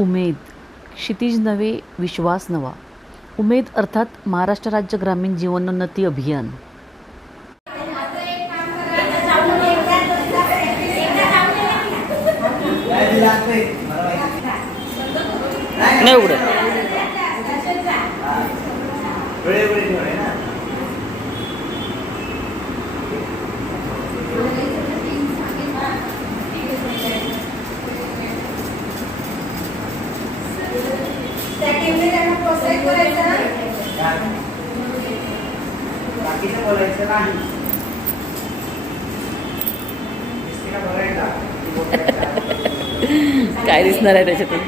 उमेद, क्षितिज नवे विश्वास नवा. उमेद अर्थात महाराष्ट्र राज्य ग्रामीण जीवनोन्नती अभियान. नाही उडत. काय दिसणार आहे त्याच्यातून?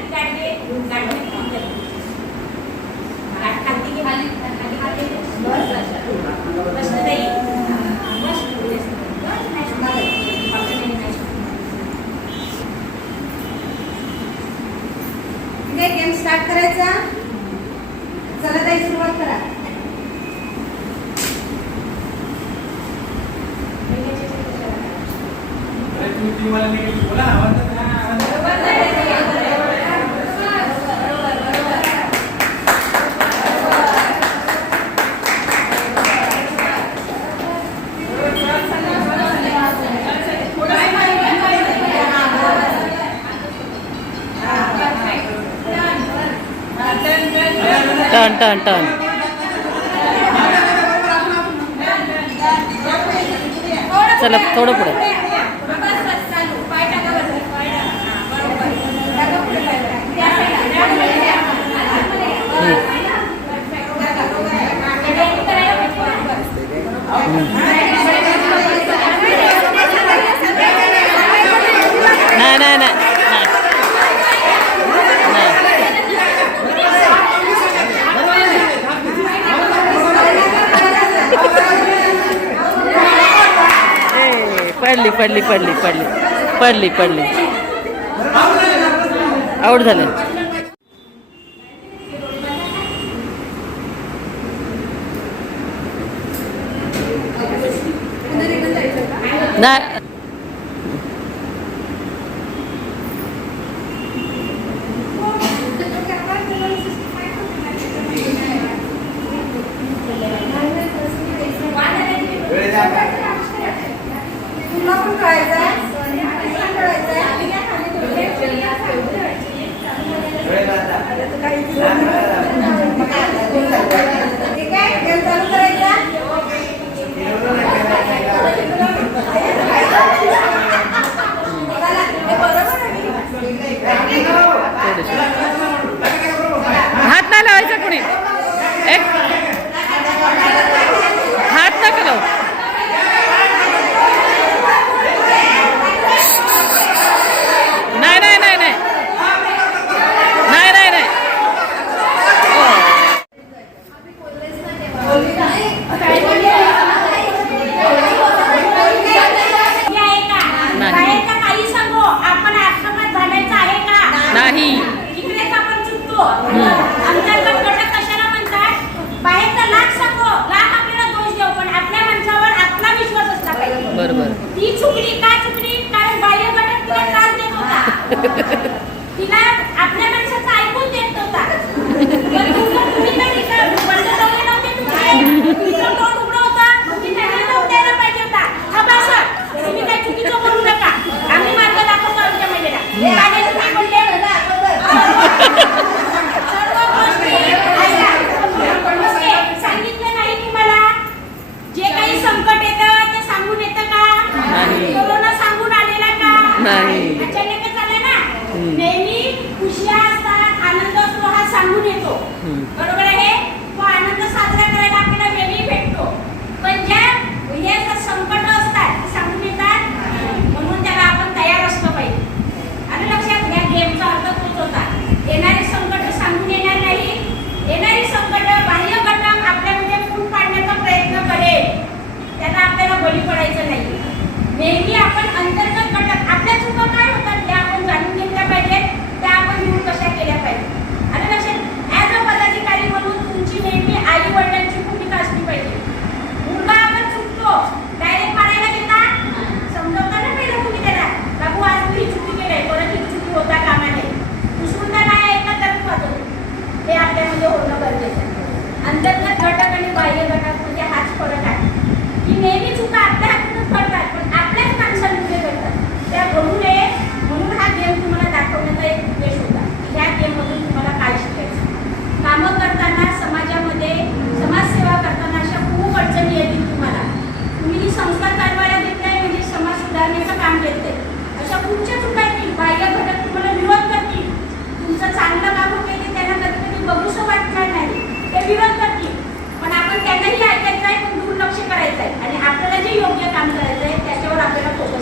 गेम स्टार्ट करायचा. चला ताई सुरुवात करा. Turn turn turn. चला थोडं पुढे. नाही नाही नाही. पडली पडली पडली पडली पडली पडली. आऊट झाले. नाही तुला पण कळायचं ठीक आहे. गेम चालू करायचा. हात नाही लावायचा कोणी. एक हात नका लावू. नाही नाही नाही नाही नाही नाही नाही. नाही. इकडेच आपण चुकतो. अंतर्गत घटक कशाला म्हणतात? बाहेरचा लाख सांगो, लाख आपल्याला दोष देऊ, पण आपल्या माणसावर आपला विश्वास असला पाहिजे. बरोबर. ती चुकली का चुकली? कारण बाह्य घटक तिला त्रास देत होता. तिला आपल्या माणसाचं ऐकून देत होता. पण तुम्ही काय बंद लावले नव्हते तुमचे. तिचं तोंड उघडं होता. तुम्ही त्यांना लावून द्यायला पाहिजे होता. हा बसा. तुम्ही काय चुकीचं बोलू नका. आम्ही मार्ग दाखवतो आमच्या महिलेला. काय तुम्ही बोलले? सांगितलं नाही तुम्हाला? जे काही संकट येतं ते सांगून येतं का? कोरोना सांगून आलेला का? नाही. अचानकच आलं ना. नेहमी खुशिया असतात, आनंद असतो, हा सांगून येतो. बरोबर आहे. तो आनंद साजरा करायला आपल्याला वेळही भेटतो. पण ज्या हे संकट असतात ते सांगून येतात, म्हणून त्याला आपण तयार असलं पाहिजे. आणि लक्षात घ्या, गेमचा अर्थ तोच होता. येणारी संकट सांगून येणार नाही. येणारी संकट बाह्य घटक आपल्यामध्ये फूट पाडण्याचा प्रयत्न करेल. त्याला आपल्याला बळी पडायचं नाही. नेहमी आपण अंतर्गत घटक आपल्या चुका काय होतात त्या आपण जाणून घेतल्या पाहिजेत. त्या आपण दूर कशा केल्या पाहिजे. आणि लक्षात ॲज अ पदाधिकारी म्हणून आपल्याला जे योग्य काम करायचं आहे त्याच्यावर आपल्याला फोकस